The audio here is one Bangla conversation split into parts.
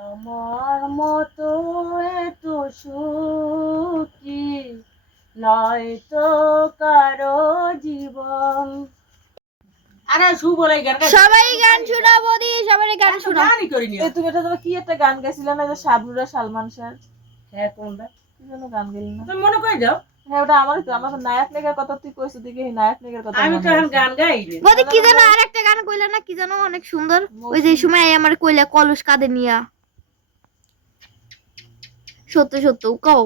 আমার মতো এত সুখী নয় তো কারো জীবন। আরে বলে গান গাই, সবাই গান শোনাও বৌদি, সবাই গান শোনাও। গানই করিনি। তুমি এটা কি একটা গান গাইছিলে না, যে শাবনুরা সালমান শাহ? হ্যাঁ, কোনটা কি যেন গান গাইলি না তুমি? মনে করে যাও। হ্যাঁ, ওটা আমার তো, আমার নায়ক নায়িকার কথা তুই কইছিস, দেখি নায়ক নায়িকার কথা। আমি তো এখন গান গাইনি বৌদি। কি যেন আরেকটা গান কইলা না, কি যেন অনেক সুন্দর, ওই যে সময় আমার কইলা কলস কাঁধে নিয়া। সত্য সত্য কও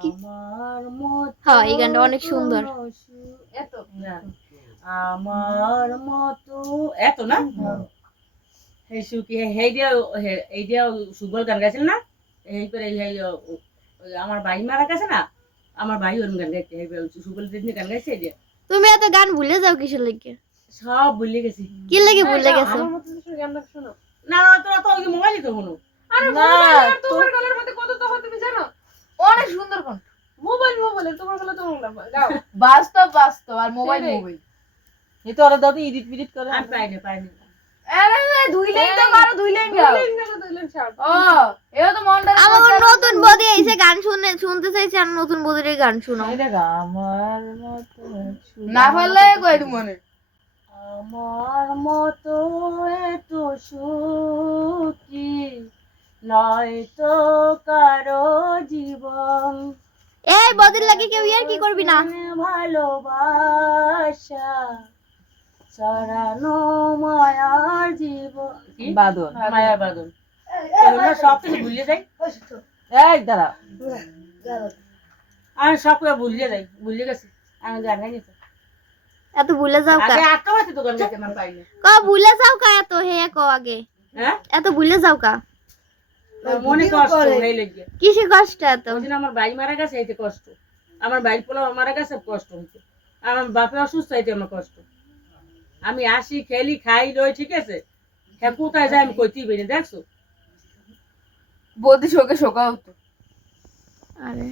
কি? আমার মতো, হ্যাঁ, এই গানটা অনেক সুন্দর। এত না, আমার মতো এত না, এই সুখী এই দিয়া সুবল গান গাইছিল না, এই করে আমার ভাই মারা গেছে না, আমার ভাই ওরকম গান গাইছে, সুবল দিন গান গাইছে এই দিয়া। তুমি এত গান ভুলে যাও কিসের লাগে? সব ভুলে গেছি। কি লাগে ভুলে গেছো? আমার মতো গান শোনো না, তোরা তো ওই মোবাইলই তো শোনো। আরে না, তোমার গলার মধ্যে কত তফাৎ তুমি জানো? অনেক সুন্দর গান। মোবাইল তোমার গলা তোমার গাও। বাস্তব আর মোবাইল। এই তো ওরা দাও এডিট মিডিট করে। আমি পাইনি। আরে দুই লাইন তো মারো, দুই লাইন গাও। ও এও তো মনটা। আমার নতুন বৌদি এসে গান শুনতে চাইছে, আর নতুন বৌদির গান শোনাও। এই দেখা আমার মতো না পারলে কই দিমু মনে। আমার মতো এত সুখী নয় তো কারো জীবন। এই বৌদির লাগে কেউ ইয়ার কি করবি না। ভালোবাসা ছড়ানো মায়ার জীবন। বাদন, মায়ার বাদন। তোমরা সব কিছু ভুলে যাই। এই দাঁড়া, আমি সব কিছু ভুলে গেছি। আমি গান গাইনি তো। এত ভুলে যাও কা? আগে আটটা বাজে তো গান গাইতে না পাইনি। ক ভুলে যাও কা এত? হে ক আগে। হ্যাঁ, এত ভুলে যাও কা? মনে কষ্ট হয়ে লাগে। কিসে কষ্ট এত? ওইদিন আমার ভাই মারা গেছে, এইতে কষ্ট। আমার ভাই পোলা মারা গেছে, কষ্ট হচ্ছে। আমার বাপে অসুস্থ, এইতে আমার কষ্ট। আমি আসি, খেলি, খাই লই, ঠিক আছে। হ্যাঁ, কোথায় যাই আমি কইতেই পারি না, দেখছো? বৌদি শোকে শোকা হতো। আরে